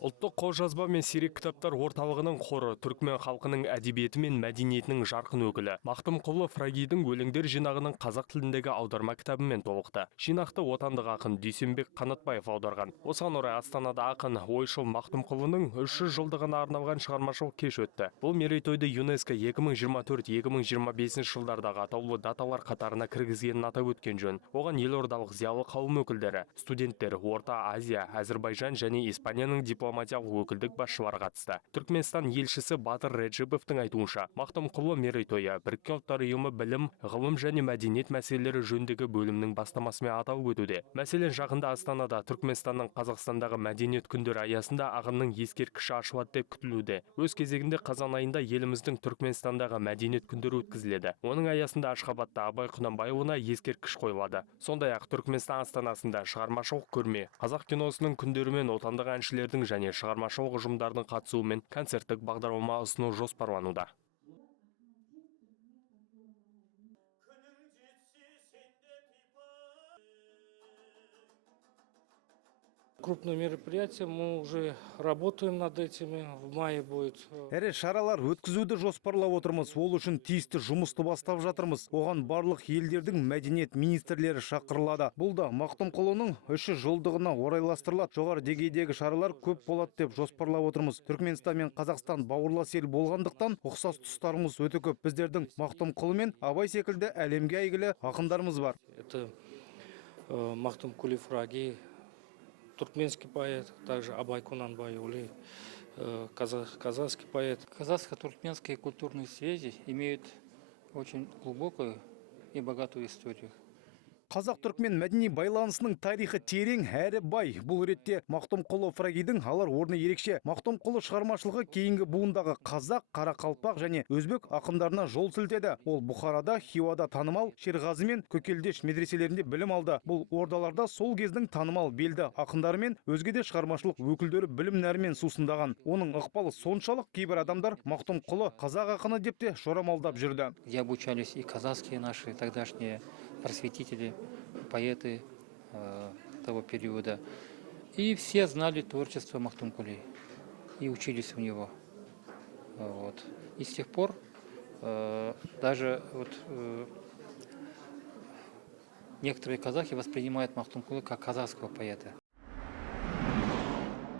Ұлттық қолжазба мен сирек кітаптар орталығының қоры түркмен халқының әдебиеті мен мәдениетінің жарқын өкілі Мақтымқұлы Фрагидің өлеңдер жинағының қазақ тіліндегі аударма кітабымен толықты. Жинақты отандық ақын Дүйсенбек Қанатбаев аударған. Осыған орай Астанада ақын ойшыл Мақтымқұлының 300 жылдығына арналған шығармашылық кеш өтті. Бұл мерейтойды ЮНЕСКО 2024-2025 жылдардағы атаулы даталар қатарына кіргізгенін атап өткен жөн. Оған елордалық зиялы қауым өкілдері, студенттер, Орта Азия, Әзірбайжан және Испанияның дипломатиялық өкілдік басшылары қатысты. Түркменстан елшісі Батыр Реджебовтың айтуынша, Мақтымқұлы мерейтойы Біріккен ұлттар ұйымы білім, ғылым және мәдениет мәселелері жөніндегі бөлімінің бастамасымен аталып өтуде. Мәселен, жақында Астанада Түркменстанның Қазақстандағы мәдениет күндері аясында ағынның ескерткіші ашылады деп күтілуде. Өз кезегінде қазан айында еліміздің Түркменстандағы мәдениет күндері өткізіледі. Оның аясында Ашхабадта Абай Құнанбайұлына ескерткіш қойылады. Сондай-ақ Түркменстан астанасында шығармашылық көрме, қазақ киносының күндері мен отандық әншілердің және шығармашылық ұжымдардың қатысуымен концерттік бағдарлама ұсыну жоспарлануда. Крупное мероприятие, мы уже работаем над этими, в мае будет. Әрі шаралар өткізуді жоспарлап отырмыз, ол үшін тиісті жұмысты бастап жатырмыз. Оған барлық елдердің мәдениет министрлері шақырылады. Бұл да Мақтымқұлының 300 жылдығына орайластырылады. Жоғары деңгейдегі шаралар көп болады деп жоспарлап отырмыз. Түркменстан мен Қазақстан бауырлас ел болғандықтан ұқсас тұстарымыз өте көп. Біздердің Мақтымқұлы мен Абай секілді әлемге әйгілі ақындарымыз бар. Это Мақтымқұлы Фраги, туркменский поэт, также Абай Кунанбайұлы, казахский поэт. Казахско-туркменские культурные связи имеют очень глубокую и богатую историю. Қазақ-түркмен мәдени байланысының тарихы терең әрі бай. Бұл ретте Мақтымқұлы Фрагидің алар орны ерекше. Мақтымқұлы шығармашылығы кейінгі буындағы қазақ, қарақалпақ және өзбек ақындарына жол сілтеді. Ол Бұхарада, Хиуада танымал Шерғазы мен Көкелдеш медреселерінде білім алды. Бұл ордаларда сол кездің танымал белді ақындары мен өзге де шығармашылық өкілдері білім нәрімен сусындаған. Оның ықпалы соншалық кейбір адамдар Мақтымқұлы қазақ ақыны деп те жорамалдап жүрді. Где обучались и казахские наши тогдашние просветители, поэты того периода. И все знали творчество Мақтымқұлы и учились у него. Вот. И с тех пор даже некоторые казахи воспринимают Мақтымқұлы как казахского поэта.